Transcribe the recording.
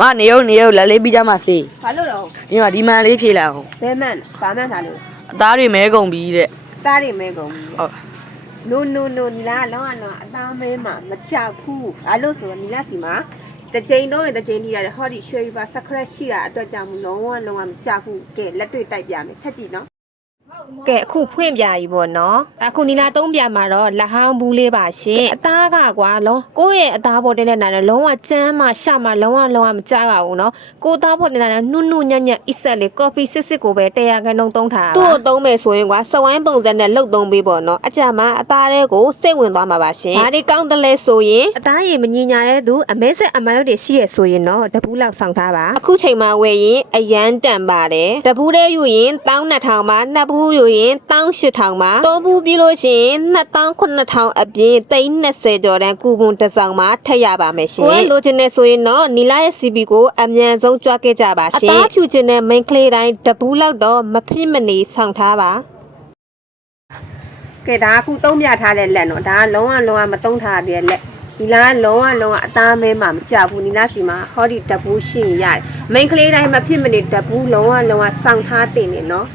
မနေရုံလက်လေးပြီးကြမှာစေး ဘာလို့တော့ ဒီမှာဒီမှန်လေးဖြေလိုက်အောင် ဘဲမှန်ဘာမှန်ထားလို့ အသားတွေမဲကုန်ပြီတဲ့ တားရမဲကုန် ဟုတ် no နီလာလောအလောအသားမဲမှာမကြောက်ဘူးအဲ့လို့ဆိုတော့နီလာစီမှာတစ်ချိန်တော့တစ်ချိန်ထိရတယ်ဟောဒီရွှေပါစခရက်ရှိတာအတွက်ကြောင့်မလုံးဝမကြောက်ဘူးကဲလက်တွေ့တိုက်ပြမယ်ထက်ကြည့်နော်ကဲအခုဖွင့်ပြပြီပေါ့နော်အခုနီလာ3ပြမှာတော့လက်ဟောင်းဘူးလေးပါရှင်အသားကကွာလောကိုယ့်ရဲ့အသားပေါ်တင်းတဲ့နာနဲ့လုံးဝကျန်းမှရှမှလုံးဝမကြောက်ရဘူးနော်ကိုယ်သားပေါ်တင်းတဲ့နာနုညံ့အစ်ဆက်လေးကော်ဖီစစ်ကိုပဲ100ခန်းသုံးထားတာသူ့ကိုသုံးမယ်ဆိုရင်ကွာစဝိုင်းပုံစံနဲ့လှုပ်သုံးပေးပေါ့နော်အကြမှာအသားတွေကိုစိတ်ဝင်သွားမှာပါရှင်ဒါဒီကောင်းတယ်လဲဆိုရင်အသားရည်မငြိညာတဲ့သူအမဲဆက်အမိုင်းတွေရှိရဆိုရင်တော့တပူးလောက်ဆောင်ထားပါအခုချိန်မှာဝယ်ရင်အရန်တန်ပါတယ်တပူးတဲ့ယူရင်12000ပါနှစ်ဘူးယူရင်18000ပါသုံးဘူးပြီးလို့ရှိရင်29000အပြင်320ကျော်တန်းကူပွန်တစ်ဆောင်မှာထည့်ရပါမယ်ရှင်ကိုယ်လိုချင်နေဆိုရင်တော့နီလာရဲ့ CP ကိုအမြန်ဆုံးကြွားခဲ့ကြပါရှင်အသားဖြူခြင်းနဲ့ main ကလေးတိုင်းတပူးလောက်တော့မဖြစ်မနေဆောင်ထားပါကဲဒါအခုသုံးပြထားတဲ့လက်နော်ဒါကလုံးဝမသုံးထားတဲ့လက်ဒီလားလုံးဝအသားမဲမှာမကြဘူးနီလာစီမှာဟောဒီတပူးရှိရင်ရတယ် main ကလေးတိုင်းမဖြစ်မနေတပူးလုံးဝဆောင်ထားတင်နေနော်